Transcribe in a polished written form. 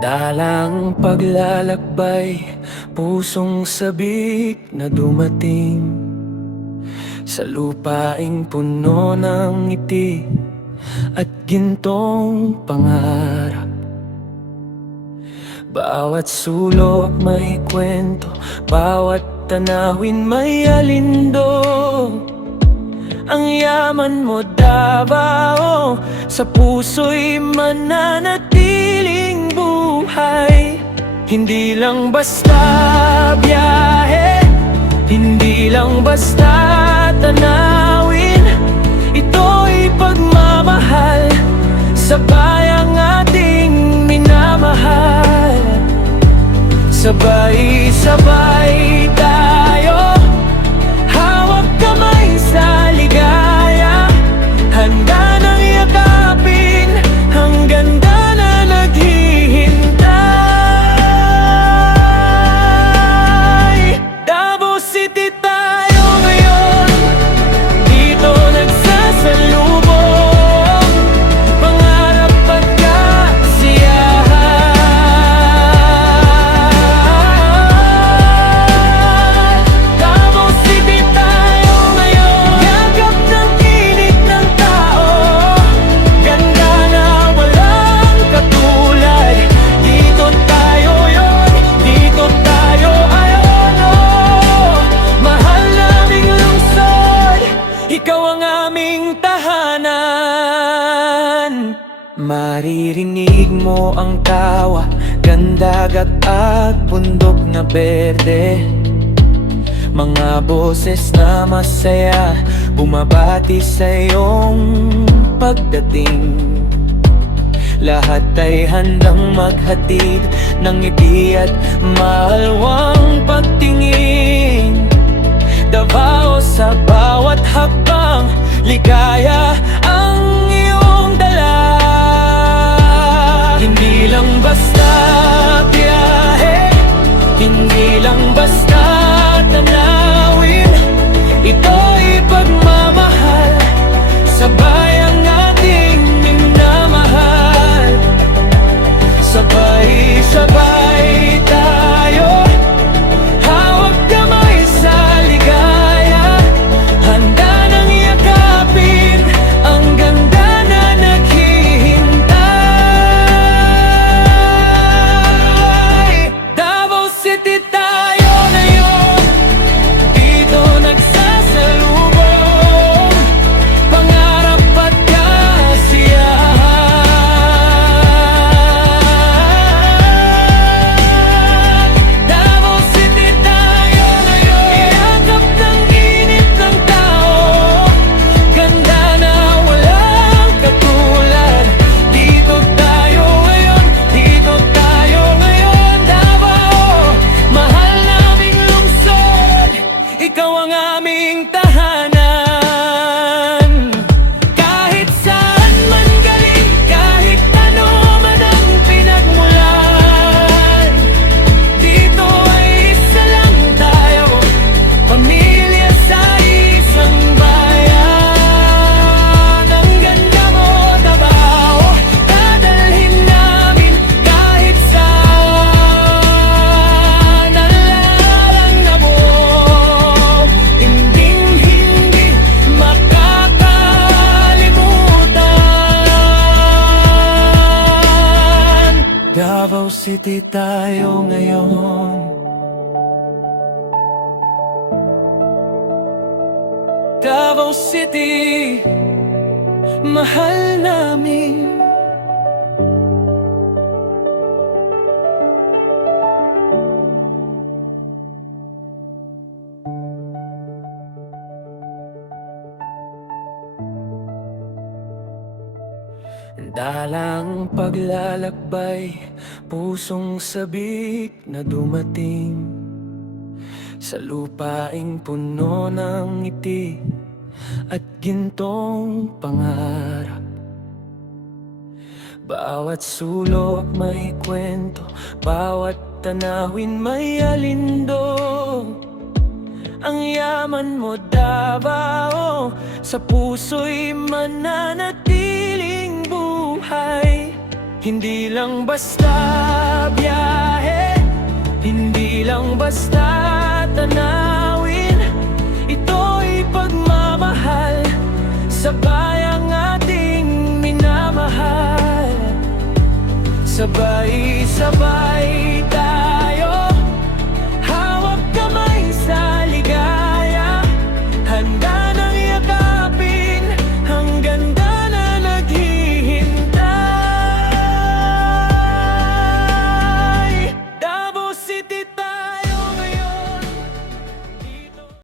Dalang paglalakbay, pusong sabik na dumating sa lupaing puno ng ngiti at gintong pangarap. Bawat sulok may kwento, bawat tanawin may alindog. Ang yaman mo Davao, sa puso'y mananatiling buhay. Hindi lang basta biyahe, hindi lang basta tanawin. Ito'y pagmamahal sa bayang ating minamahal. Sabay-sabay tayo, hawak kamay sa ligaya. Handa nang yakapin ang ganda na naghihintay. Davao City tayo ngayon, dito nagsasalubong pangarap at kasiyahan. Davao City tayo ngayon, yakap ng init ng tao, ganda na walang katulad. Dito tayo yon, dito tayo ayon, oh. Mahal naming lungsod, ikaw ang aming tahanan. Maririnig mo ang tawa, gandagat at bundok na berde. Mga boses na masaya, bumabati sa iyong pagdating. Lahat ay handang maghatid ng ngiti at maalwang pagtingin. Davao sa bawat hakbang, ligaya ang iyong dala. Hindi lang basta biyahe, hindi lang basta tanawin. Ito'y pagmamahal sa bayang ating minamahal. Sabay-sabay tayo, hawak kamay sa ligaya. Handa nang yakapin ang ganda na naghihintay. Davao City tayo ngayon, dito nagsasalubong pangarap at kasiyahan. Davao City tayo ngayon, yakap ng init ng tao, ganda na walang katulad. Dito tayo ngayon, dito tayo ngayon, Davao. Mahal naming lungsod, ikaw ang aming tahanan. Kahit saan man galing, kahit ano man ang pinagmulan, dito ay isa lang tayo, pamilya sa isang bayan. Ang ganda mo Davao, dadalhin namin kahit saan. Alalang nabog, hinding-hindi makakalimutan. Davao City tayo ngayon, Davao City, mahal namin. Dalang paglalakbay, pusong sabik na dumating sa lupaing puno ng ngiti at gintong pangarap. Bawat sulok may kwento, bawat tanawin may alindog. Ang yaman mo Davao, sa puso'y mananatiling buhay. Hindi lang basta biyahe, hindi lang basta tanawin. Ito'y pagmamahal sa bayang ating minamahal. Sabay-sabay